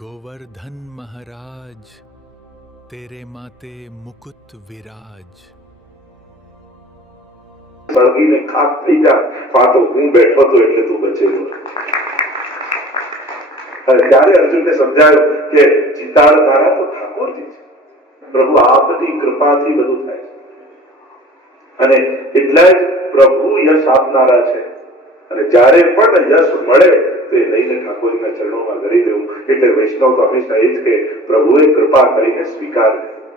गोवर्धन महाराज तेरे माते मुकुट विराज। સળગીને ખાક થઈ જા, પાતો હું બેઠો તો એટલે તું બચેલો. અને ત્યારે અર્જુનને સમજાયું કે જીતાડનારા તો ઠાકોરજી છે. પ્રભુ આપની કૃપાથી બધું થાય છે અને એટલે જ પ્રભુ યશ આપનારા છે. અને જ્યારે પણ યશ મળે તે લઈને ઠાકોરજીના ચરણોમાં ધરી દેવું. એટલે વૈષ્ણવ તો હંમેશા એ જ કે પ્રભુએ કૃપા કરીને સ્વીકાર.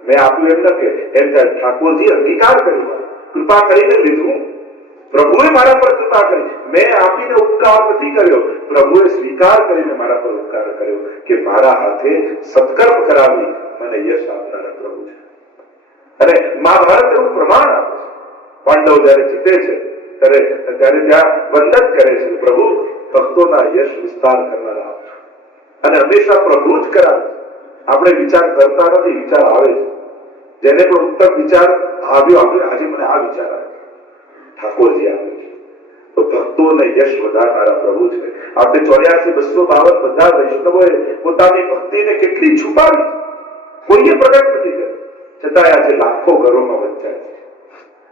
મેં આપ્યું એમ ન કે એમ થાય ઠાકોરજી અંગીકાર કર્યો, કૃપા કરીને લીધું. પ્રભુએ મારા પર કૃપા કરી, મેં આપીને ઉપકાર નથી કર્યો, પ્રભુએ સ્વીકાર કરીને મારા પર ઉપકાર કર્યો કે મારા હાથે સત્કર્મ કરાવી મને યશ આપનારા પ્રભુ છે. અને મહાભારત એનું પ્રમાણ આપે છે. પાંડવ જયારે જીતે છે ત્યારે ત્યાં વંદન કરે છે, પ્રભુ ભક્તોના યશ વિસ્તાર કરનારા આપ છો. અને હંમેશા પ્રભુ જ કરાવે. આપણે વિચાર કરતા નથી, વિચાર આવે છે. જેને પણ ઉત્તમ વિચાર આવ્યો, આજે મને આ વિચાર આવ્યો, ઠાકોરજી આવે છે. તો ભક્તોને યશ વધારનારા પ્રભુ છે. આપણે 84-252 બધા વૈષ્ણવોએ પોતાની ભક્તિને કેટલી છુપાવી, કોઈએ પ્રગટ નથી કરી, છતાંય આજે લાખો ઘરોમાં વંચાય છે.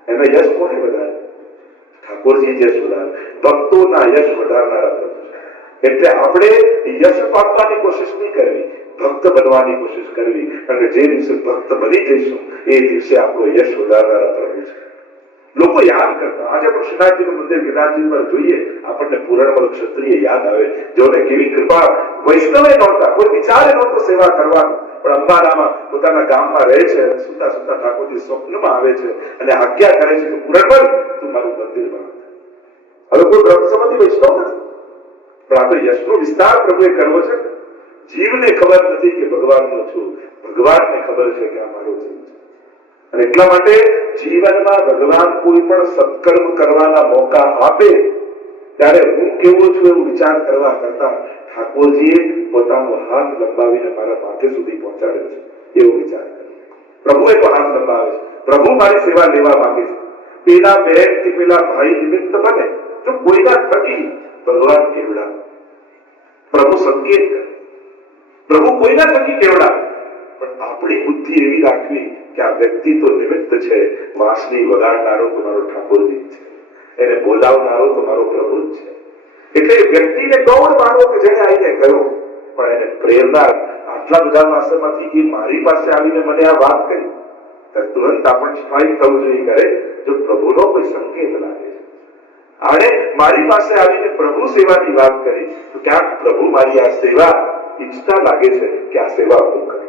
એને યશ કોને વધારે? ઠાકોરજી યશ વધારે. ભક્તોના યશ વધારનારા પ્રભુ છે. એટલે આપણે યશ પામવાની કોશિશ નહીં કરવી, ભક્ત બનવાની કોશિશ કરવી. કારણ કે જે દિવસે ભક્ત બની જઈશું એ દિવસે આપણો યશ વધારનારા પ્રભુ છે. લોકો યાદ કરતા. આજે પણ શ્રીનાથજીનું મંદિર ગિરનારજી પર જોઈએ, આપણને પૂરણવલ ક્ષત્રિય યાદ આવે, જેઓને કેવી કૃપા. વૈષ્ણવે નહોતા, કોઈ વિચારે નહોતો સેવા કરવાનો, પણ અંબારામાં પોતાના ગામમાં રહે છે. સુતા સુતા ઠાકોરજી સ્વપ્નમાં આવે છે અને આજ્ઞા કરે છે કે પૂરણવલ તું મારું મંદિર બના. હવે કોઈ બ્રહ્મસંબંધી વૈષ્ણવ નથી, પણ આ તો યશનો વિસ્તાર પ્રભુએ કરવો છે. જીવને ખબર નથી કે ભગવાનનો છું, ભગવાનને ખબર છે કે આ મારો જીવ છે. અને એટલા માટે જીવનમાં ભગવાન કોઈ પણ સત્કર્મ કરવાના મોકા આપે ત્યારે હું કેવો છું એવું વિચાર કરવા કરતા ઠાકોરજીએ પોતાનો હાથ લંબાવીને મારા માથે સુધી પહોંચાડ્યો છે એવો વિચાર કર્યો. પ્રભુએ તો હાથ લંબાવે છે, પ્રભુ મારી સેવા લેવા માંગે છે. પેલા બહેન કે પેલા ભાઈ નિમિત્ત બને તો કોઈના થકી ભગવાન કેવડા. પ્રભુ સંકેત કરે, પ્રભુ કોઈના થકી કેવડા. પણ આપણી બુદ્ધિ એવી રાખવી કે આ વ્યક્તિ તો નિમિત્ત છે, વાંસળી વગાડનારો તો મારો ઠાકોરજી છે, એને બોલાવનારો તો મારો પ્રભુ જ છે. એટલે વ્યક્તિને ગૌણ માનો કે જેને આવીને કહ્યું, પણ એને પ્રેરણા આટલા બધા વાસણમાંથી એ મારી પાસે આવીને મને આ વાત કરી, તુરંત આપણને સ્ટ્રાઇક થવું જોઈએ. કરે જો પ્રભુનો કોઈ સંકેત લાગે છે, આણે મારી પાસે આવીને પ્રભુ સેવાની વાત કરી, તો ક્યાંક પ્રભુ મારી આ સેવા ઈચ્છતા લાગે છે કે આ સેવા હું કરું.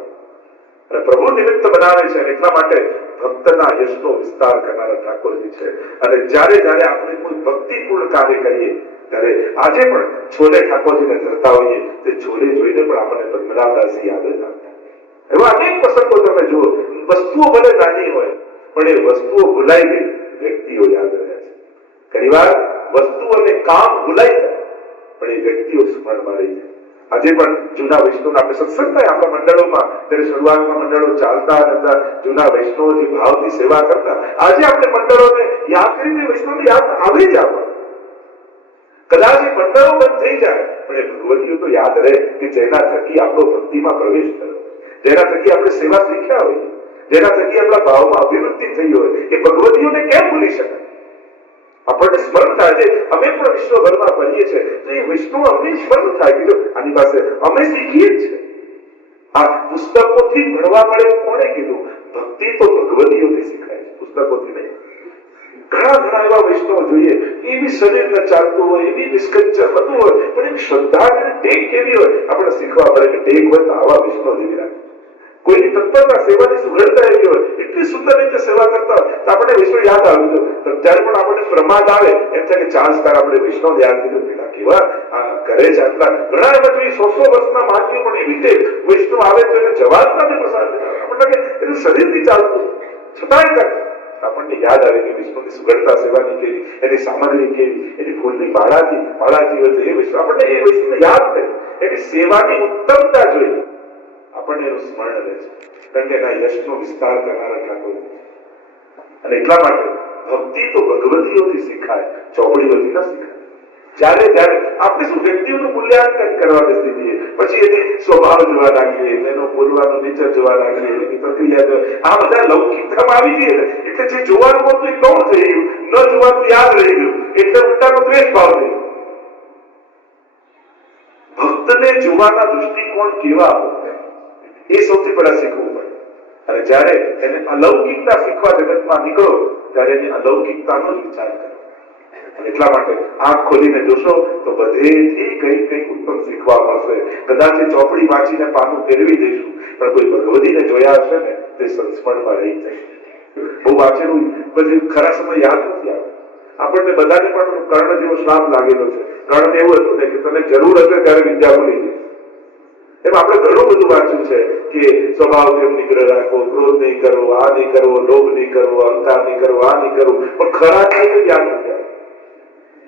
અને પ્રભુ નિમિત્ત બનાવે છે. એટલા માટે ભક્તના યશનો વિસ્તાર કરનારા ઠાકોરજી છે. અને જ્યારે જ્યારે આપણે કોઈ ભક્તિપૂર્ણ કાર્ય કરીએ ત્યારે આજે પણ છોલે ઠાકોરજીને ધરતા હોઈએ તે છોલે જોઈને પણ આપણને પદ્મનાભદાસજી યાદ જ આવતા. એવા અનેક પ્રસંગો તમે જુઓ, વસ્તુઓ ભલે નાની હોય પણ એ વસ્તુઓ ભૂલાઈ ગઈ, વ્યક્તિઓ યાદ રહે છે. ઘણી વાર વસ્તુ અને કામ ભૂલાઈ જાય પણ એ વ્યક્તિઓ સ્મરણમાં રહી જાય. આજે પણ જૂના વૈષ્ણવ આપણે સત્સંગ થાય આપણા મંડળોમાં, ત્યારે શરૂઆતમાં મંડળો ચાલતા હતા, જૂના વૈષ્ણવ જે ભાવથી સેવા કરતા, આજે આપણે મંડળોને યાદ કરીને વૈષ્ણવને યાદ આવે જ આપણને. કદાચ એ મંડળો બંધ થઈ જાય પણ એ ભગવતીઓ તો યાદ રહે કે જેના થકી આપણો ભક્તિમાં પ્રવેશ થયો, જેના થકી આપણે સેવા શીખ્યા હોય, જેના થકી આપણા ભાવમાં અભિવૃદ્ધિ થઈ હોય, એ ભગવતીઓને કેમ ભૂલી શકાય? આપણને સ્મરણ થાય છે. અમે પણ વિશ્વભરમાં ફરીએ છીએ તો એ વિષ્ણુ અમને સ્મરણ થાય કે જો આની પાસે અમે શીખીએ જ છે. આ પુસ્તકોથી ભણવા મળે કોણે કીધું? ભક્તિ તો ભગવતીઓથી શીખાય છે, પુસ્તકોથી નહીં. ઘણા એવા વૈષ્ણવ જોઈએ, એવી શરીર ન ચાલતું હોય, એવી નિષ્કંચન બધું હોય, પણ એક શ્રદ્ધા અને ટેક કેવી હોય આપણે શીખવા પડે કે ટેક હોય તો આવા વૈષ્ણવ જેવી રાખે. કોઈની તત્પરતા, સેવાની સુગંધતા એવી હોય, એટલી સુંદર રીતે સેવા કરતા હોય તો આપણે વૈષ્ણવ યાદ આવ્યું. જ્યારે પણ આપણને પ્રમાદ આવે એમ થાય કે ચાન્સકાર આપણે વૈષ્ણવ યાદ કર્યું, પેલા કેવા કરે છે. આટલા ઘણા એવા જોઈએ 100 વર્ષના માનવીઓ પણ એવી રીતે વૈષ્ણવ આવે તો એને જવાબ નથી પ્રસાદ આપણને એનું શરીરથી ચાલતું છતાંય આપણને યાદ આવે કે વિષ્ણુની સુગંધતા સેવાની કેવી, એની સામગ્રી કેવી, એની ફૂલની માળાથી હોય તો એ વિષ્ણુ આપણને એ વૈષ્ણવ યાદ કરે, એની સેવાની ઉત્તમતા જોઈએ આપણને એનું સ્મરણ રહે છે. કારણ કે એના યશનો વિસ્તાર કરનારા ઠાકોર. અને એટલા માટે ભક્તિ તો ભગવતીઓથી શીખાય, ચોપડીઓથી ના શીખાય. જ્યારે જ્યારે આપણે શું વ્યક્તિઓનું મૂલ્યાંકન કરવા બેસી જઈએ, પછી એની સ્વભાવ જોવા લાગીએ, એનો બોલવાનો નેચર જોવા લાગીએ, એની પ્રક્રિયા આ બધા લૌકિકતામાં આવી જઈએ ને એટલે જે જોવાનું હતું એ ગૌણ થઈ ગયું, ન જોવાનું યાદ રહી ગયું, એટલે ઉલટાનો દ્વેષ ભાવ થઈ ગયો. ભક્તને જોવાના દૃષ્ટિકોણ કેવા હોય એ સૌથી પહેલા શીખવું પડે. અને જ્યારે એને અલૌકિકતા શીખવા જગતમાં નીકળો ત્યારે એની અલૌકિકતાનો જ વિચાર કરો. એટલા માટે આંખ ખોલીને જોશો તો બધેથી કઈક ઉત્તમ શીખવા મળશે. કદાચ એ ચોપડી વાંચીને પાનું ફેરવી દઈશું, પણ કોઈ ભગવતીને જોયા હશે ને તે સંસ્મરણમાં રહી જશે. બહુ વાંચેલું પછી ખરા સમય યાદ નથી આવે. આપણને બધાને પણ કર્ણ જેવો શ્રાપ લાગેલો છે. કર્ણ એવું હતું ને કે તને જરૂર હશે ત્યારે વિદ્યા ભૂલી જઈશ. એમ આપણે ઘણું બધું વાંચ્યું છે કે સ્વભાવ કેમ નિગ્રહ રાખવો, ક્રોધ નહીં કરવો, આ નહીં કરવો, લોભ નહીં કરવો, અહંકાર નહીં કરવો, આ નહીં કરવું, પણ ખરા કઈ યાદ નથી આવે.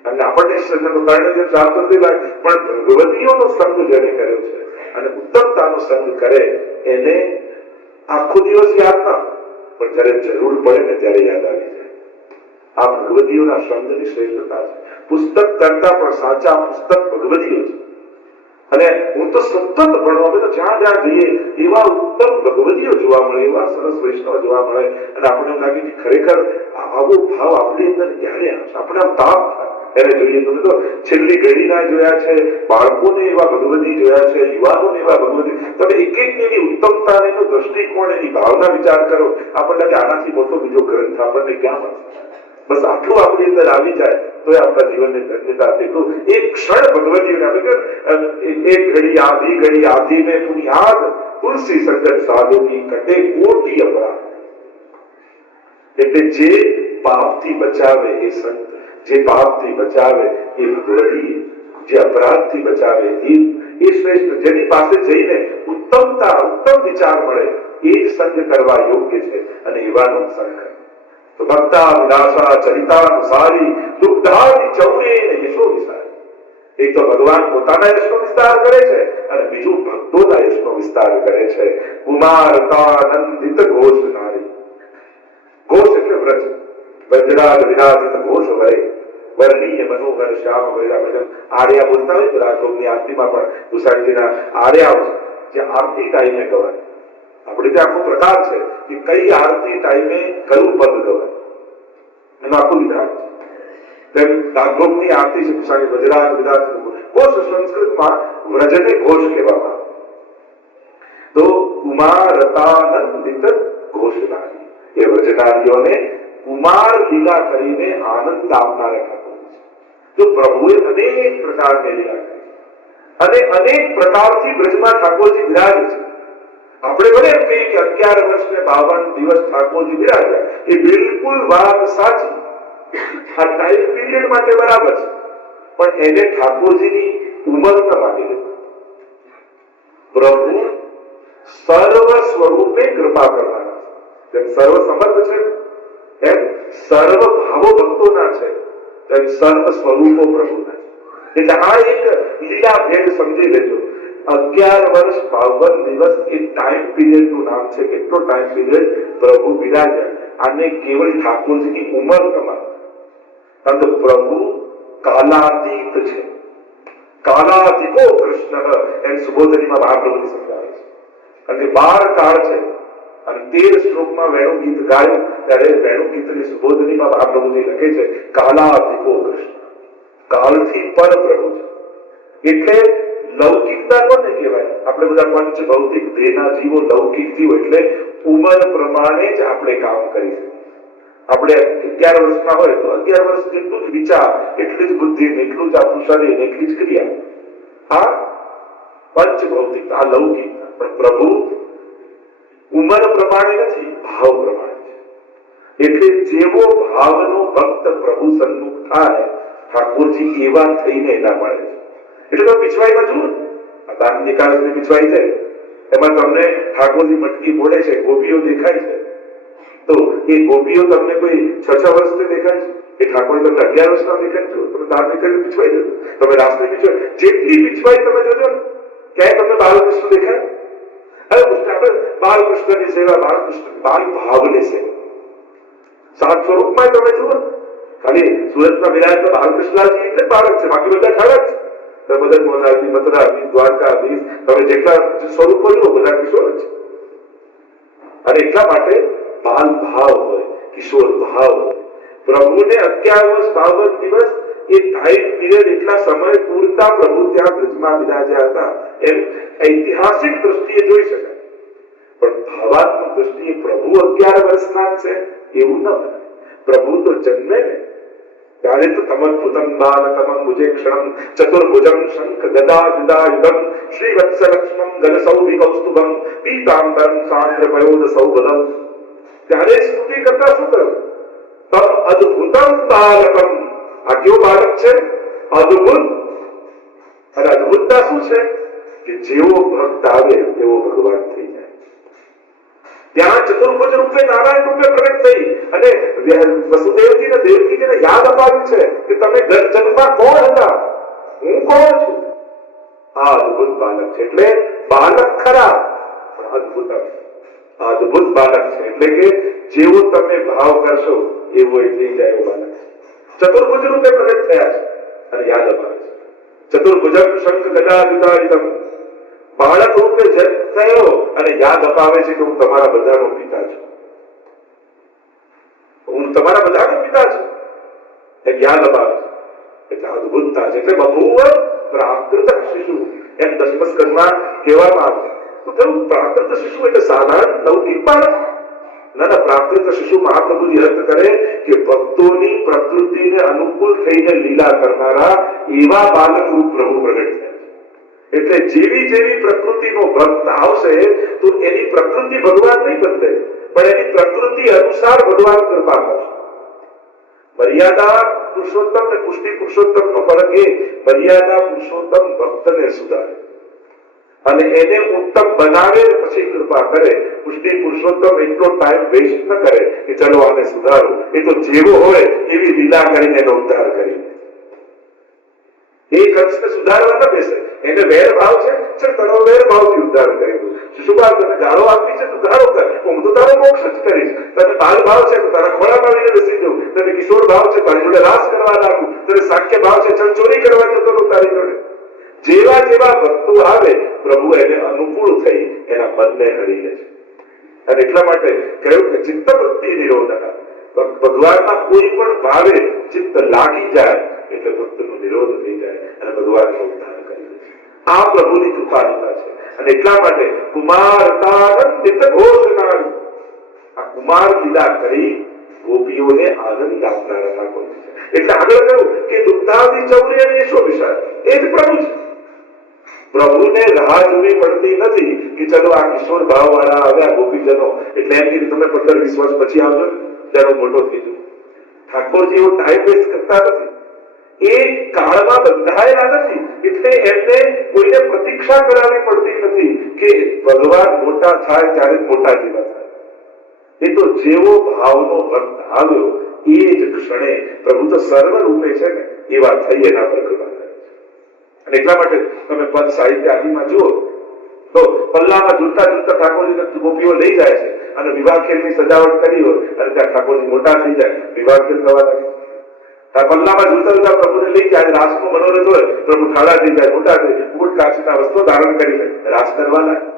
અને આપણને કર્ણ જેમ શ્રાપ નથી લાગે, પણ ભગવતીઓનો સંગ જેને કર્યો છે અને ઉત્તમતાનો સંગ કરે એને આખો દિવસ યાદ ના, પણ જયારે જરૂર પડે ને ત્યારે યાદ આવી જાય. આ ભગવતીઓના સંગની શ્રેષ્ઠતા છે. પુસ્તક કરતા પણ સાચા પુસ્તક ભગવતીઓ છે. અને હું તો સતત ભણવા, અમે તો જ્યાં જ્યાં જઈએ એવા ઉત્તમ ભગવતીઓ જોવા મળે, એવા સરસ વૈષ્ણવ જોવા મળે, અને આપણે એમ લાગે કે ખરેખર આવો ભાવ આપણી અંદર ક્યારે આવશે, આપણે આમ તાપ થાય એને જોઈએ. તમે તો છેલ્લી ઘડીના જોયા છે, બાળકોને એવા ભગવતી જોયા છે, યુવાનોને એવા ભગવતી. તમે એક એક એની ઉત્તમતા, એનો દ્રષ્ટિકોણ, એની ભાવના વિચાર કરો, આપણને લાગે આનાથી મોટો બીજો ગ્રંથ આપણને ક્યાં મળશે. બસ આટલું આપણી અંદર આવી જાય તો આપણા જીવનની ધન્યતા છે. તો એક ક્ષણ ભગવતીઓને આપણે એક ઘડી આધી મેં પુનિયાદ તુલસી સંગત સાધુ કી કટે કોટી અપરાધ. એટલે જે પાપથી બચાવે એ સંત, જે પાપથી બચાવે એ ભગવતી, જે અપરાધથી બચાવે એ શ્રેષ્ઠ. જેની પાસે જઈને ઉત્તમતા, ઉત્તમ વિચાર મળે એ જ સંગ કરવા યોગ્ય છે. અને એવાનો સંગ તો ભક્તા વિલાસા ચરિતાનુસારી દુગ્ધાદિ ચૌરે યશો વિસારી. એક તો ભગવાન પોતાના યશનો વિસ્તાર કરે છે અને બીજું ભક્તોના યશનો વિસ્તાર કરે છે. કુમારતાનંદિત ઘોષ નારી. ઘોષ એટલે વ્રજ, વજ્રાજ વિરાજિત ઘોષ વરે વર્ણીય મનોહર શ્યામ વૈરા ભજન. આર્યા બોલતા હોય તો રાઘવની આરતીમાં પણ તુષારજીના આર્યા જે આરતી ટાઈમે ગવાય. આપણે ત્યાં આખો પ્રકાર છે કે કઈ આરતી ટાઈમે કયું પદ ગવાય, એનું આખું વિધાન છે. તેમ રાઘવની આરતી છે તુષારી વજરાજ વિરાજ ઘોષ. સંસ્કૃતમાં વ્રજને ઘોષ કહેવામાં આવે. તો કુમારતાનંદિત ઘોષનારી, એ વ્રજનારીઓને કુમાર લીલા કરીને આનંદ આપનારા ઠાકોર છે. તો પ્રભુએ અનેક પ્રકારની લીલા કરી અને અનેક પ્રકારથી બ્રજમાં ઠાકોરજી બિરાજે છે. આપણે ભલે એમ કહીએ કે 11 વર્ષ ને 52 દિવસ ઠાકોરજી બિરાજ્યા, એ બિલકુલ વાત સાચી. આ ટાઈમ પીરિયડ માટે બરાબર છે, પણ એને ઠાકોરજીની ઉંમર ન માની લેવું. પ્રભુ સર્વ સ્વરૂપે કૃપા કરવાના છે. જેમ સર્વ સમર્થ છે એમ સર્વ ભાવો ભક્તોના છે, તેમ સર્વ સ્વરૂપો પ્રભુના છે. એટલે આ એક લીલા ભેદ સમજી લેજો. 11 વર્ષ 52 દિવસ એ ટાઈમ પીરિયડ નું નામ છે. કેટલો ટાઈમ પીરિયડ પ્રભુ બિરાજ્યા, આને કેવળ ઠાકોરજીની ઉંમર ન માનો. કારણ કે પ્રભુ કાલાતીત છે. કાલાતીતો કૃષ્ણ એમ સુબોધનીમાં મહાપ્રભુજી સમજાવે છે. કારણ કે 12 કાળ છે અને 13 શ્લોકમાં વેણુ ગીત ગાયું ત્યારે વેણુ ગીતની સુબોધનીમાં મહાપ્રભુજી લખે છે કાલાતીતો કૃષ્ણ, કાલથી પર પ્રભુ છે. એટલે લૌકિકતા કોને કહેવાય? આપણે બધા પંચ ભૌતિક દેહના જીવો લૌકિક જીવો, એટલે ઉંમર પ્રમાણે જ આપણે કામ કરી શકીએ. આપણે 11 વર્ષના હોય તો 11 વર્ષ જેટલું જ વિચાર, એટલી જ બુદ્ધિ, એટલું જ આપણું શરીર, એટલી જ ક્રિયા. આ પંચ ભૌતિક, આ લૌકિકતા. પણ પ્રભુ ઉંમર પ્રમાણે નથી, ભાવ પ્રમાણે છે. એટલે જેવો ભાવનો ભક્ત પ્રભુ સન્મુખ થાય, ઠાકોરજી એવા થઈને એના મળે છે. એટલે તમે પીછવાઈમાં જુઓ, દાન નિકાલની પીછવાઈ છે, એમાં તમને ઠાકોરજી મટકી ફોડે છે, ગોપીઓ દેખાય છે. તો એ ગોપીઓ તમને કોઈ 6 વર્ષથી દેખાય છે? એ ઠાકોર તમને 11 વર્ષના દેખાય છે? તમે દાન નિકાલની પીછવાઈ જજો, તમે રાસની પીછવાઈ, જેટલી પીછવાઈ તમે જોજો ને, ક્યાંય તમને બાલકૃષ્ણ દેખાય? અરે આપણે બાલકૃષ્ણની સેવા, બાલકૃષ્ણ બાલ ભાવની સેવા, સાત સ્વરૂપમાં તમે જુઓ ખાલી સુરતમાં બિરાજતા બાલકૃષ્ણજી એટલે બાળક છે, બાકી બધા ખરા જ છે. મદન મોહનલાલજી, મથુરાધીશ, દ્વારકાધીશ, તમે જેટલા સ્વરૂપો જુઓ બધા કિશોર છે. અને એટલા માટે બાલ ભાવ હોય, કિશોર ભાવ હોય. પ્રભુને 11 વર્ષ 52 દિવસ એ ટાઈમ પીરિયડ એટલા સમય પૂરતા પ્રભુ ત્યાં બ્રજમાં બિરાજ્યા હતા એમ ઐતિહાસિક દ્રષ્ટિએ જોઈ શકાય. પણ ભાવાત્મક દ્રષ્ટિએ પ્રભુ 11 વર્ષના છે એવું ન બને. પ્રભુ તો જન્મે ને ત્યારે તો તમદ્ભુતમ બાલકમં ભુજેક્ષણમ ચતુર્ભુજમ શંખ ગદા ગદાયુધમ શ્રીવત્સલક્ષ્મમ ગલસૌભિ કૌસ્તુભમ પીતાંબરમ સાંદ્ર પયોદ સૌભદમ. ત્યારે સ્તુતિ કરતા શું કહ્યું? તમ અદ્ભુતમ બાલકમ. આ કેવો બાળક છે? અદ્ભુત. અને અદ્ભુતતા શું છે કે જેવો ભક્ત આવે એવો ભગવાન થઈ જાય. ત્યાં ચતુર્ભુજ રૂપે નારાયણ રૂપે પ્રગટ થઈ અને વસુદેવજી ને દેવકીજીને યાદ અપાવ્યું છે કે તમે જન્મમાં કોણ હતા, હું કોણ છું. આ અદ્ભુત બાળક છે. એટલે બાળક ખરા પણ અદ્ભુત. અદ્ભુત બાળક છે એટલે કે જેવો તમે ભાવ કરશો એવો થઈ જાય એવો બાળક છે. ચતુર્ભુજ રૂપે પ્રગટ થયા છે અને યાદ અપાવે છે. ચતુર્ભુજમ શંખ ગદા યુધાયુધમ. બાળક રૂપે જન્મ થયો અને યાદ અપાવે છે કે હું તમારા બધાનો પિતા છું, હું તમારા બધાનો પિતા છું એમ યાદ અપાવે છે. એટલે અદ્ભુતતા છે. એટલે બહુવ પ્રાકૃત શિશુ એમ દસમ સ્કંદમાં કહેવામાં આવે. તો થયું પ્રાકૃત શિશુ એટલે સાધારણ લૌકિક બાળક ના. પ્રાકૃત શિશુ મહાપ્રભુજી અર્થ કરે કે ભક્તોની પ્રકૃતિને અનુકૂળ થઈને લીલા કરનારા એવા બાલક રૂપ પ્રભુ પ્રગટ થયા. એટલે જેવી જેવી પ્રકૃતિનો ભક્ત આવશે તો એની પ્રકૃતિ ભગવાન નહીં બદલે, પણ એની પ્રકૃતિ અનુસાર ભગવાન કૃપા કરશે. મર્યાદા પુરુષોત્તમ અને પુષ્ટિ પુરુષોત્તમ નો ફરક એ મર્યાદા પુરુષોત્તમ ભક્તને સુધારે અને એને ઉત્તમ બનાવે પછી કૃપા કરે. પુષ્ટિ પુરુષોત્તમ એટલો ટાઈમ વેસ્ટ ન કરે કે ચલો આને સુધારો. એ તો જેવો હોય એવી લીલા કરીને એનો ઉદ્ધાર કરી. એક અંશને સુધારવા ન બેસે. એને વેર ભાવ છે, ચલ તારો વેર ભાવથી ઉદ્ધાર કરી દઉં. શુભા તને ગાળો આપી છે તો ગાળો કર, હું તો તારો મોક્ષ જ કરીશ. તને બાલ ભાવ છે તો તારા ખોળામાં આવીને બેસી જાઉં. તને કિશોર ભાવ છે તારી જોડે રાસ કરવા લાગુ. તને સાખ્ય ભાવ છે ચલ ચોરી કરવા જતો રહું તારી જોડે. જેવા જેવા ભક્તો આવે પ્રભુ એને અનુકૂળ થઈ એના મનને હરી લે છે. અને એટલા માટે કહ્યું કે ચિત્ત વૃત્તિ નિરોધક. ભગવાનના કોઈ પણ ભાવે ચિત્ત લાગી જાય એટલે ભક્તનો નિરોધ થઈ જાય અને ભગવાનનો ઉદ્ધાર કરી દે છે. આ પ્રભુની કૃપાળુતા છે. અને એટલા માટે કુમારતાનંદિત ઘોષનારી. આ કુમાર લીલા કરી ગોપીઓને આનંદ આપનારા ઠાકોર છે. એટલે આગળ કહ્યું કે દુગ્ધાદિ ચૌર્ય યશો વિશાળ એ જ પ્રભુ છે. પ્રભુને રાહ જોવી પડતી નથી કે ચલો આ કિશોર ભાવ વાળા આવ્યા ગોપીજનો એટલે એમ કે તમે 15-20 વર્ષ પછી આવજો ત્યારે મોટો થઈ જવું. ઠાકોરજી એવો ટાઈમ વેસ્ટ કરતા નથી. એ કાળમાં બંધાયેલા નથી એટલે એમને કોઈને પ્રતીક્ષા કરાવવી પડતી નથી કે ભગવાન મોટા થાય ત્યારે મોટા જેવા થાય. એ તો જેવો ભાવનો ભક્ત આવ્યો એ જ ક્ષણે પ્રભુ તો સર્વ રૂપે છે ને એવા થઈ એના પર કૃપા કરે છે. અને એટલા માટે તમે પદ સાહિત્ય આદિમાં જુઓ તો પલ્લામાં ઝૂલતા ઝૂલતા ઠાકોરજીને ગોપીઓ લઈ જાય છે અને વિવાહ ખેલની સજાવટ કરી હોય અને ત્યાં ઠાકોરજી મોટા થઈ જાય વિવાહ ખેલ થવા લાગે. પલ્લામાં ઝૂલતા ઝૂલતા પ્રભુને લઈ જાય રાસનો મનોરથ હોય પ્રભુ ઠાડા થઈ જાય મોટા થઈ મુકુટ કાચના વસ્ત્રો ધારણ કરીને રાસ કરવા લાગે.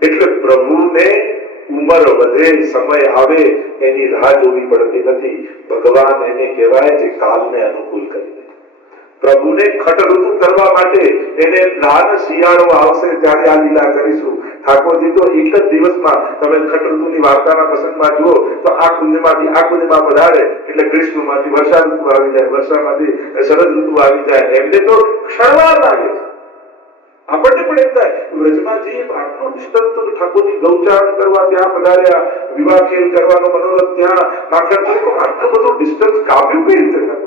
એટલે પ્રભુને ઉંમર વધે સમય આવે એની રાહ જોવી પડતી નથી. ભગવાન એને કહેવાય જે કાલને અનુકૂળ કરી દે. પ્રભુને ખટ ઋતુ કરવા માટે એને લાલ શિયાળો આવશે ત્યારે આ લીલા કરીશું. ઠાકોરજી તો એક જ દિવસમાં તમે ખટ ઋતુની વાર્તાના પ્રસંગમાં જુઓ તો આ કુંજમાંથી આ કુંજમાં પધારે એટલે ગ્રીષ્મમાંથી વર્ષા ઋતુ આવી જાય, વર્ષામાંથી શરદ ઋતુ આવી જાય. એમને તો ક્ષણવાર લાગે છે. આપણને પણ એમ થાય વ્રજમાંથી આટલો ડિસ્ટન્સ તો ઠાકોરજી ગૌચારણ કરવા ત્યાં પધાર્યા, વિવાહ ખેલ કરવાનો મનોરથ ત્યાં આટલું બધું ડિસ્ટન્સ કાપ્યું કઈ રીતે થાય?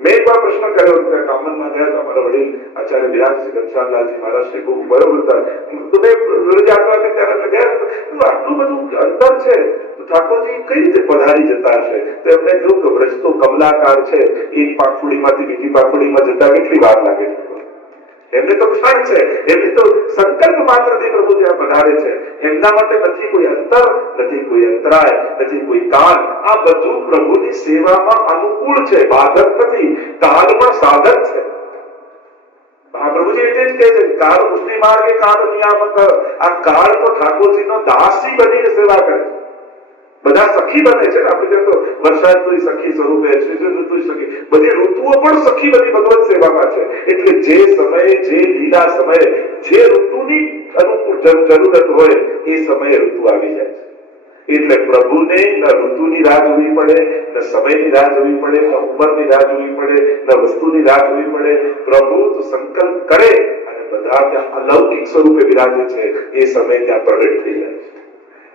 મેં એક વાર પ્રશ્ન કર્યો કામનમાં ગયા હતા મારા વડીલ આચાર્ય વિરાજસિંહ ઘનશ્યામલાલજી મહારાષ્ટ્ર ખૂબ બરોબર હતા. ત્યારે ગયા આટલું બધું અંતર છે તો ઠાકોરજી કઈ રીતે પધારી જતા હશે? તો એમને કહ્યું કે વ્રજ તો કમલાકાર છે, એક પાંખુડીમાંથી બીજી પાંખુડીમાં જતા કેટલી વાર લાગે? એમને તો ક્ષણ છે, એમની તો સંકલ્પ માત્રથી પ્રભુ ત્યાં પધારે છે. એમના માટે નથી કોઈ અંતર, નથી કોઈ અંતરાય, નથી કોઈ કાળ. આ બધું પ્રભુની સેવામાં અનુકૂળ છે, બાધક નથી. કાળ પણ સાધક છે. મહાપ્રભુજી એટલે જ કહે છે કાળ પુષ્ટિ માર્ગે કાળ નિયામક. આ કાળ તો ઠાકોરજીનો દાસી બનીને સેવા કરે છે. બધા સખી બને છે ને. આપણે તો વરસાદ તો સખી સ્વરૂપે, ઋતુ સખી, બધી ઋતુઓ પણ સખી બની ભગવત સેવામાં છે. એટલે જે સમયે, જે લીલા સમયે, જે ઋતુની અનુકૂળ જરૂરત હોય એ સમયે ઋતુ આવી જાય છે. એટલે પ્રભુને ન ઋતુની રાહ જોવી પડે, ન સમયની રાહ જોવી પડે, ન ઉંમરની રાહ જોવી પડે, ન વસ્તુની રાહ જોવી પડે. પ્રભુ તો સંકલ્પ કરે અને બધા ત્યાં અલૌકિક સ્વરૂપે વિરાજે છે. એ સમય ત્યાં પ્રગટ થઈ જાય છે.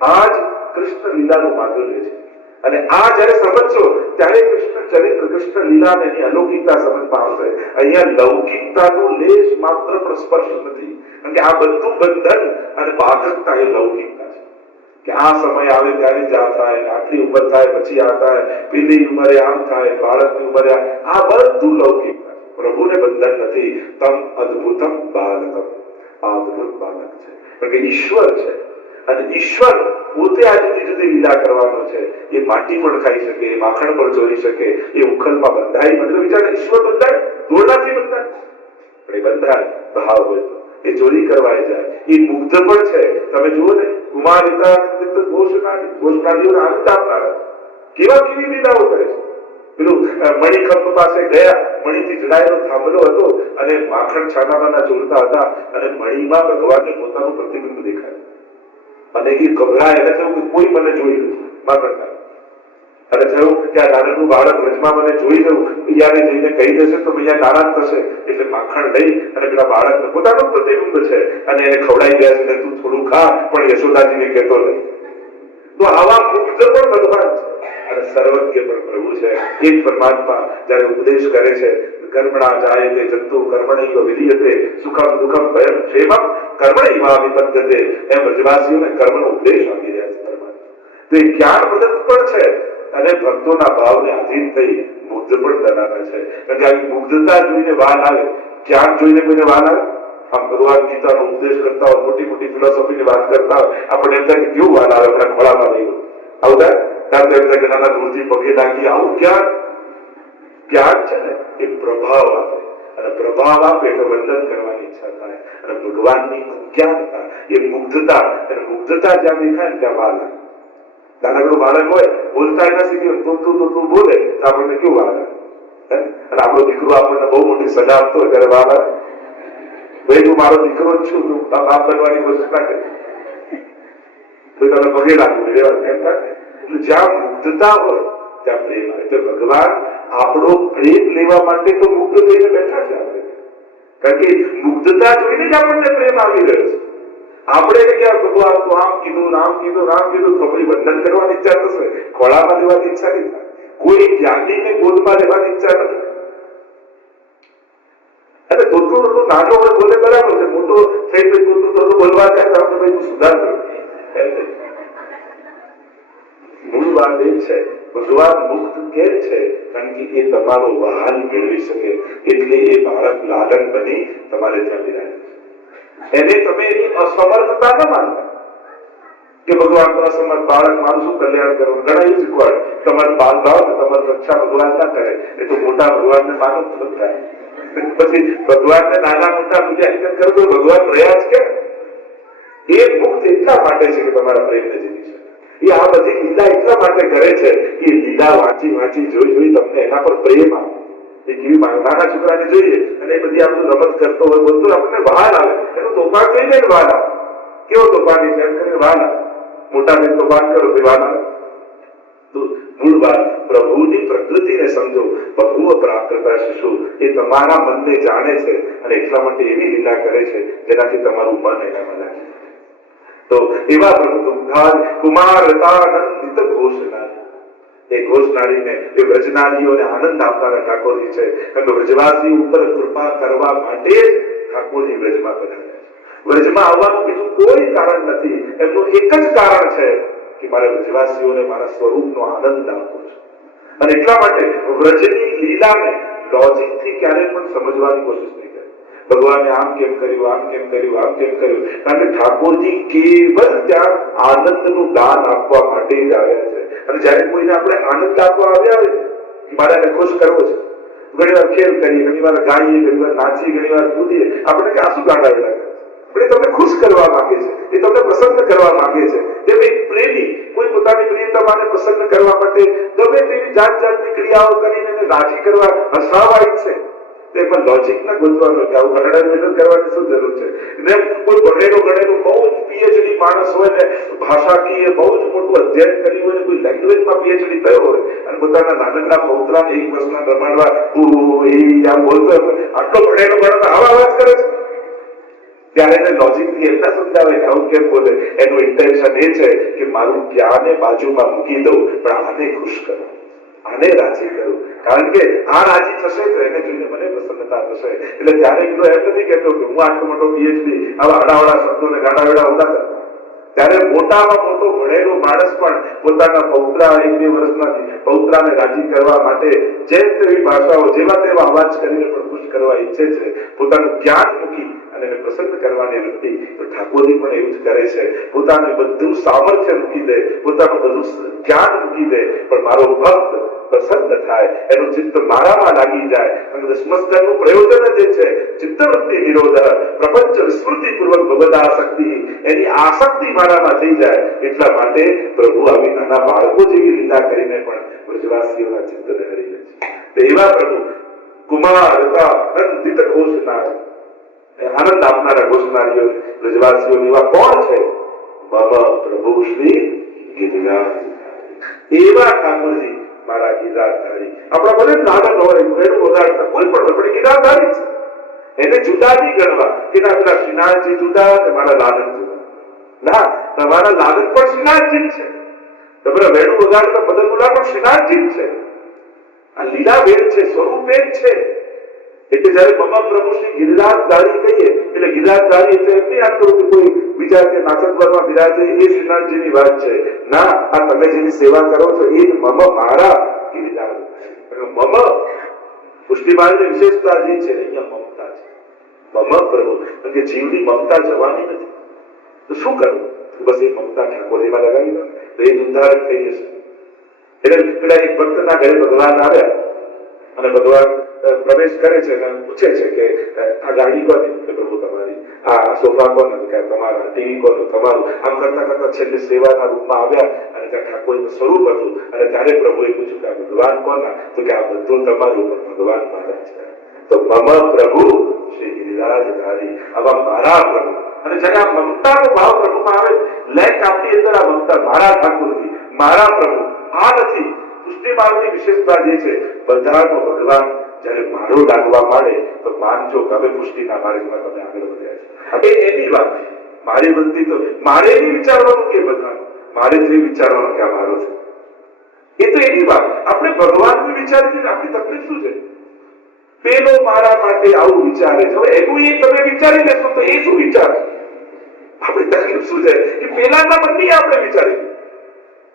આ જ કૃષ્ણ લીલાનું માધુર્ય છે. અને આ જયારે સમજશો ત્યારે કૃષ્ણ ચરિત્ર, કૃષ્ણ લીલા અને એની અલૌકિકતા સમજમાં આવશે. અહીંયા લૌકિકતાનું લેશ માત્ર પણ સ્પર્શ નથી. કારણ કે આ બધું બંધન અને બાધકતા એ લૌકિકતા છે. કે આ સમય આવે ત્યારે જ આ થાય, આટલી ઉંમર થાય પછી આ થાય, પેલી ઉંમરે આમ થાય, બાળકની ઉંમરે આ બધું લૌકિક. પ્રભુને બંધન નથી. તમ અદ્ભુતમ બાલકમ. આ અદ્ભુત બાલક છે. કારણ કે ઈશ્વર છે અને ઈશ્વર પોતે આ જુદી જુદી લીલા કરવાનો છે. એ માટી પણ ખાઈ શકે, એ માખણ પણ ચોરી શકે, એ ઉખલમાં બંધાય. મતલબ વિચાર, ઈશ્વર બંધાય, દોરડાથી બંધાય, પણ એ બંધાય ભાવ હોય તો એ ચોરી કરવા જાય. એ મુગ્ધ પણ છે. તમે જુઓ ને, કુમારિતા ઘોષણાદીઓને આનંદ આપનારા કેવા કેવી લીલાઓ કરે છે. પેલું મણિખંભ પાસે ગયા, મણીથી જડાયેલો થાંભલો હતો અને માખણ છાનામાના ચોરતા હતા અને મણીમાં ભગવાનને પોતાનું પ્રતિબિંબ દેખાય અને એ ગભરાય. એને થયું કે કોઈ મને જોઈ ગયું માખણ. અને થયું કે આ નાનકડું બાળક વ્રજમાં મને જોઈ ગયું, પિયાને જઈને કહી દેશે તો અહીંયા નારાજ થશે. એટલે માખણ લઈ અને પેલા બાળકને પોતાનું પ્રતિબિંબ છે અને એને ખવડાઈ ગયા છે. તું થોડું ખા, પણ યશોદાજીને કહેતો નહીં. તો આવા મુગ્ધ પણ ભગવાન છે અને સર્વજ્ઞ પણ પ્રભુ છે. એક પરમાત્મા જયારે ઉપદેશ કરે છે, કર્મણા જાય તે જંતુ કર્મણૈવ વિધીયતે સુખમ દુઃખમ ભયમ ક્ષેમમ કર્મણૈવા વિપદ્યતે. એમ વ્રજવાસીઓને કર્મનો ઉપદેશ આપી રહ્યા છે પરમાત્મા. તો એ જ્ઞાન પ્રદત્ત પણ છે અને ભક્તોના ભાવને આધીન થઈ મુગ્ધ પણ થનારા છે. કારણ કે આવી મુગ્ધતા જોઈને વાલ આવે, જ્ઞાન જોઈને કોઈને વાલ આવે? આમ ભગવાન ગીતાનો ઉપદેશ કરતા હોય, મોટી મોટી ફિલોસોફીની વાત કરતા હોય, આપણે એમ થાય કે કેવું વાલ આવે, આપણા ખોળામાં લઈ ગયું આવું થાય. ત્યાં તો એમ થાય કે નાના દૂરથી પગે લાગી. આવું જ્ઞાન છે ને એ પ્રભાવ આપે અને પ્રભાવ આપે એટલે વંદન કરવાની ઈચ્છા થાય. અને ભગવાનની અજ્ઞાનતા એ મુગ્ધતા, અને મુગ્ધતા જ્યાં દેખાય ને ત્યાં વાલ આવે. નાનકડું બાળક હોય, બોલતા ના શીખ્યું, તું બોલે તો આપણને કેવું વાલ આવે. અને આપણો દીકરો આપણને બહુ મોટી સજા આપતો હોય ત્યારે વાલ આવે. ભાઈ તું મારો દીકરો જ છું, તું બાપ બનવાની કોશિશ ના કરી, તો તમે પગે લાગવું લેવાનું એમ થાય. એટલે જ્યાં મુગ્ધતા હોય ત્યાં પ્રેમ આવે. એટલે ભગવાન આપણો પ્રેમ લેવા માટે તો મુગ્ધ થઈને બેઠા છે આપણે. કારણ કે મુગ્ધતા જોઈને જ આપણને પ્રેમ આવી રહ્યો છે. આપણે કે ભગવાન તો આમ કીધું, આમ કીધું, આમ કીધું, તો પછી વંદન કરવાની ઈચ્છા થશે, ખોળામાં લેવાની ઈચ્છા નહીં થાય. કોઈ જ્ઞાનીને ગોદમાં લેવાની ઈચ્છા નથી. અને તોતું નાનો હોય બોલે બરાબર છે, મોટો થઈ ગયો તોતું બોલવા જાય તો આપણે ભાઈ તું સુધાર. મૂળ વાત એ છે, ભગવાન મુક્ત કેમ છે? કારણ કે એ તમારો વહાલ મેળવી શકે એટલે એ બાળક લાલન બની તમારે ત્યાં બિરાજે છે. એને તમે એની અસમર્થતા ન માનતા કે ભગવાન તો અસમર્થ બાળક મારું શું કલ્યાણ કરવું. ઘણા એવું શીખવાડે તમારું બાળ ભાવ ને તમારી રક્ષા ભગવાન ના કરે એ તો મોટા ભગવાનને માનો થાય. પછી ભગવાનને નાના મોટા પૂજા કરજો, ભગવાન રહ્યા જ કેમ? એ મુક્ત એટલા માટે છે કે તમારા પ્રેમને જીતી શકે. એ આ બધી લીલા એટલા માટે કરે છે કે લીલા વાંચી વાંચી જોઈ જોઈ તમને એના પર પ્રેમ આવે. એ કેવી નાના છોકરાને જોઈએ અને એ બધી આપણું રમત કરતો હોય, બધું આપણને વહાલ આવે. એનું તોફાન જોઈને જ વહાલ આવે. કેવો તોફાની છે એમ કરીને વહાલ આવે. મોટા ને તોફાન કરો તે વહાલ આવે. તો મૂળ વાત પ્રભુની પ્રકૃતિને સમજો. બહુ પ્રાપ્તતા શિશુ એ તમારા મનને જાણે છે અને એટલા માટે એવી લીલા કરે છે જેનાથી તમારું મન એનામાં લાગે. તો એવા પ્રભુ દુગ્ધાદ કુમારતાનંદિત ઘોષનારી, એ ઘોષનારીને, એ વ્રજનારીઓને આનંદ આપનારા ઠાકોરજી છે. કારણ કે વ્રજવાસી ઉપર કૃપા કરવા માટે જ ઠાકોરજી વ્રજમાં પધાર્યા છે. વ્રજમાં આવવાનું બીજું કોઈ કારણ નથી. એમનું એક જ કારણ છે કે મારે વ્રજવાસીઓને મારા સ્વરૂપનો આનંદ આપવો છે. અને એટલા માટે વ્રજની લીલાને લોજિકથી ક્યારેય પણ સમજવાની કોશિશ નહીં કરે. ભગવાને આમ કેમ કર્યું, આમ કેમ કર્યું, આમ કેમ કર્યું? કારણ કે ઠાકોરજી કેવલ ત્યાં આનંદનું દાન આપવા માટે જ આવ્યા છે. અને જયારે કોઈને આપણે આનંદ આપવા આવ્યા હોય ને, મારાને ખુશ કરવો છે, ઘણી વાર ખેલ કરીએ, ઘણી વાર ગાઈએ, ઘણી વાર નાચીએ, ઘણી વાર કૂદીએ, આપણે કે આ શું ગાડા વેડા કરે? પણ એ તમને ખુશ કરવા માંગે છે, એ તમને પ્રસન્ન કરવા માંગે છે. એ એક પ્રેમી કોઈ પોતાની પ્રિયતમાને પ્રસન્ન કરવા માટે ગમે તેવી જાત જાતની ક્રિયાઓ કરીને એને રાજી કરવા, હસાવવા ઈચ્છે. એમાં લોજિક ના ગોતવાનો કે આવું હરડા મહેનત કરવાની શું જરૂર છે? ને કોઈ ભણેલો બહુ જ પીએચડી માણસ હોય ને, ભાષાકીય બહુ જ મોટું અધ્યયન કર્યું હોય ને, કોઈ લેંગ્વેજમાં પીએચડી થયો હોય અને પોતાના નાનકડા પૌત્રાને એક વર્ષના રમાડવા આમ બોલતો હોય, આટલો ભણેલો આવા અવાજ કરે છે, ત્યારે એને લોજિક થી એટલા સમજાવે કે આવું કેમ બોલે? એનું ઇન્ટેન્શન એ છે કે મારું જ્ઞાનને બાજુમાં મૂકી દઉં, પણ આને ખુશ કરું, આને રાજી કરું, કારણ કે આ રાજી થશે તો એને જોઈને મને પ્રસન્નતા થશે. એટલે ત્યારે એટલો એમ નથી કહેતો કે હું આટલો મોટો પીએચડી આવા આડાવાળા શબ્દોને ગાડાવેડા ઉડા કરતા. ત્યારે મોટામાં મોટો ભણેલો માણસ પણ પોતાના પૌત્રા, 1-2 વર્ષના પૌત્રાને રાજી કરવા માટે જેમ તેવી ભાષાઓ, જેવા તેવા અવાજ કરીને પણ ખુશ કરવા ઈચ્છે છે, પોતાનું જ્ઞાન મૂકી અને એને પ્રસન્ન કરવાની નથી. તો ઠાકોરજી પણ એવું જ કરે છે, પોતાનું બધું સામર્થ્ય મૂકી દે, પોતાનું બધું જ્ઞાન મૂકી દે, પણ મારો ભક્ત પ્રસન્ન થાય, એનું ચિત્ત મારામાં લાગી જાય. અને દશમસ્તરનું પ્રયોજન જ છે ચિત્તવૃત્તિ નિરોધ, પ્રપંચ વિસ્મૃતિ પૂર્વક ભગવદાસક્તિ, એની આસક્તિ મારામાં થઈ જાય. એટલા માટે પ્રભુ આવી નાના બાળકો જેવી લીલા કરીને પણ વ્રજવાસીઓના ચિત્તને હરી લે છે. એવા પ્રભુ કુમાર હતા, નંદિત ઘોષનાર, આનંદ આપનારા ઘોષનારીઓ વ્રજવાસીઓ એવા કોણ છે? મમ પ્રભુ શ્રી ગિરિરાજ. એવા ઠાકોરજી મારા ગિરિરાજધારી. આપણા ભલે નાના હોય, વેણું વગાડતા કોઈ પણ હોય, પણ ગિરિરાજધારી છે. એને જુદા નહીં ગણવા કે ના પેલા શ્રીનાથજી જુદા ને મારા લાલન જુદા. ના, તમારા લાલન પણ શ્રીનાથજી છે, તમારા વેણું વગાડતા પદમુલા પણ શ્રીનાથજી છે. આ લીલા ભેદ છે, સ્વરૂપ ભેદ છે. એટલે જયારે મમ પ્રભુ શ્રી ગિરિરાજધારી કહીએ એટલે ગિરિરાજધારી એટલે એમ નહીં યાદ કરું કે કોઈ બીજા કે નાચતવરમાં બિરાજે એ શ્રીનાથજીની વાત છે. ના, આ તમે જેની સેવા કરો છો એ મમ મારા ગિરિરાજધારી. મમ પુષ્ટિમાળની વિશેષતા જે છે અહીંયા મમતા છે. મમ પ્રભુ, કારણ કે જીવની મમતા જવાની નથી. તો શું કરવું? બસ એ મમતા ઠાકોરજીમાં લગાવી દો તો એ ઉદ્ધારક થઈ જશે. એટલે પેલા એક ભક્તના ઘરે ભગવાન આવ્યા અને ભગવાન પ્રવેશ કરે છે અને પૂછે છે કે આ ગાડી કોની? કે પ્રભુ તમારી. આ સોફા કોનો? કે તમારા. ટીવી કોનું? તમારું. આમ કરતા કરતા છેલ્લે સેવાના રૂપમાં આવ્યા અને ત્યાં ઠાકોરનું સ્વરૂપ હતું. અને ત્યારે પ્રભુએ પૂછ્યું કે આ ભગવાન કોના? તો કે આ બધું તમારું, પણ ભગવાન મારા છે. તો મમ પ્રભુ શ્રી ગિરિરાજધારી, આવા મારા પ્રભુ. અને જયારે આ મમતાનો ભાવ પ્રભુમાં આવે, લેક આપણી અંદર આ મમતા, મારા ઠાકોરજી, મારા પ્રભુ, આ નથી. પુષ્ટિમાર્ગની વિશેષતા જે છે, બધાનો ભગવાન જયારે મારો લાગવા માંડે તો માનજો કે હવે પુષ્ટિના માર્ગમાં તમે આગળ વધ્યા છે. હવે એની વાત મારી બનતી તો મારે નહીં વિચારવાનું કે બધાનું, મારે જે વિચારવાનું કે આ મારો છે, એ તો એની વાત. આપણે ભગવાનનું વિચારીએ આપણી તકલીફ શું છે? પેલો મારા માટે આવું વિચારે છે. હવે એનું એ તમે વિચારી લેશો તો એ શું વિચાર? આપણી તકલીફ શું છે? એ પેલાના મનની આપણે વિચારી,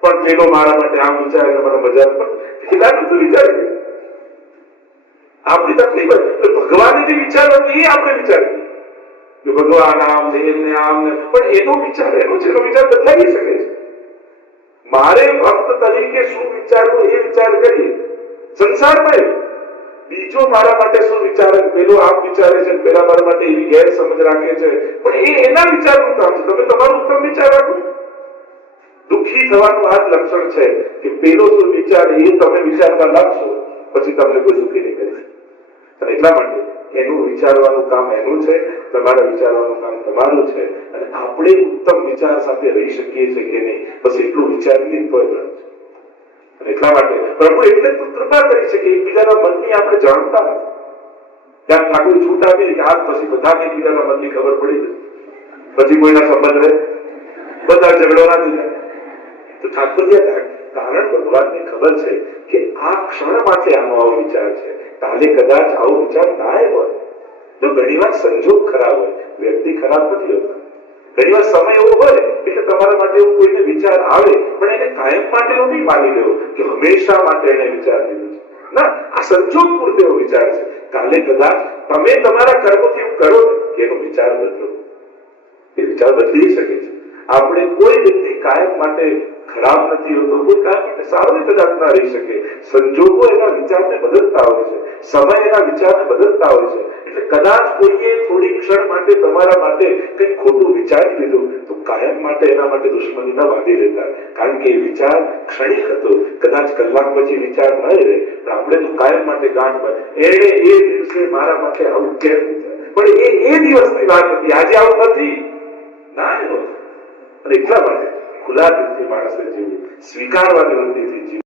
પણ પેલો મારા માટે આમ વિચારે તો મને મજા પણ પેલાનું તો વિચારી. આપણી તકલીફ હોય ભગવાને જે વિચારવાનું એ આપણે વિચારીએ કે ભગવાન આમ ને એમને આમ ને, પણ એનો વિચાર એનો છે, એનો વિચાર બદલાઈ શકે છે. મારે ભક્ત તરીકે શું વિચારવું એ વિચાર કરીએ. સંસારમાં બીજો મારા માટે શું વિચારે, પેલો આમ વિચારે છે, પેલા મારા માટે એવી ગેરસમજ રાખે છે, પણ એ એના વિચારનું કામ છે. તમે તમારું ઉત્તમ વિચાર રાખો. દુઃખી થવાનું આ જ લક્ષણ છે કે પેલો શું વિચારે એ તમે વિચારમાં લાગશો, પછી તમને કોઈ સુખી નહીં કરી. અને એટલા માટે એનું વિચારવાનું કામ એનું છે, તમારા વિચારવાનું કામ તમારું છે. અને આપણે ઉત્તમ વિચાર સાથે રહી શકીએ છીએ કે નહીં, બસ એટલું વિચારીએ તો ગણું છે. અને એટલા માટે પ્રભુ એટલે તો કૃપા કરી છે કે એકબીજાના મનની આપણે જાણતા નથી. ત્યાં ઠાકોર છૂટ આપી કે આજ પછી બધાને એકબીજાના મનની ખબર પડી જશે, પછી કોઈના સંબંધ રહે, બધા ઝઘડો ના થઈ જાય. તો ઠાકોરજી કારણ ભગવાનને ખબર છે કે આ ક્ષણ માટે આનો આવો વિચાર છે, કાલે કદાચ આવો વિચાર ના હોય. તો ઘણી વાર સંજોગ ખરાબ હોય, વ્યક્તિ ખરાબ નથી હોતા. ઘણી વાર સમય એવો હોય એટલે તમારા માટે એવું કોઈને વિચાર આવે, પણ એને કાયમ માટે એવું નહીં માની લેવો કે હંમેશા માટે એને વિચાર લીધો છે. ના, આ સંજોગ પૂરતો એવો વિચાર છે. કાલે કદાચ તમે તમારા કર્મોથી એવું કરો ને કે એનો વિચાર બદલો. એ વિચાર બદલી શકે છે. આપણે કોઈ વ્યક્તિ કાયમ માટે ખરાબ નથી હોતો, કોઈ કાયમ માટે સારો કદાચ ના રહી શકે. સંજોગો એના વિચારને બદલતા હોય છે, સમય એના વિચારને બદલતા હોય છે. એટલે કદાચ કોઈએ થોડી ક્ષણ માટે તમારા માટે કંઈક ખોટું વિચારી લીધું તો કાયમ માટે એના માટે દુશ્મની ન બાંધી લેતા, કારણ કે એ વિચાર ક્ષણિક હતો. કદાચ કલાક પછી વિચાર ન રહે, પણ આપણે તો કાયમ માટે ગાંઠ બાંધી. એને એ દિવસે મારા માટે આવું કેમ વિચાર, પણ એ દિવસની વાત હતી, આજે આવું નથી ના એનો. અને એટલા માટે ખુલ્લા દિલથી માણસે જીવવું, સ્વીકારવાની વૃત્તિથી જીવવું.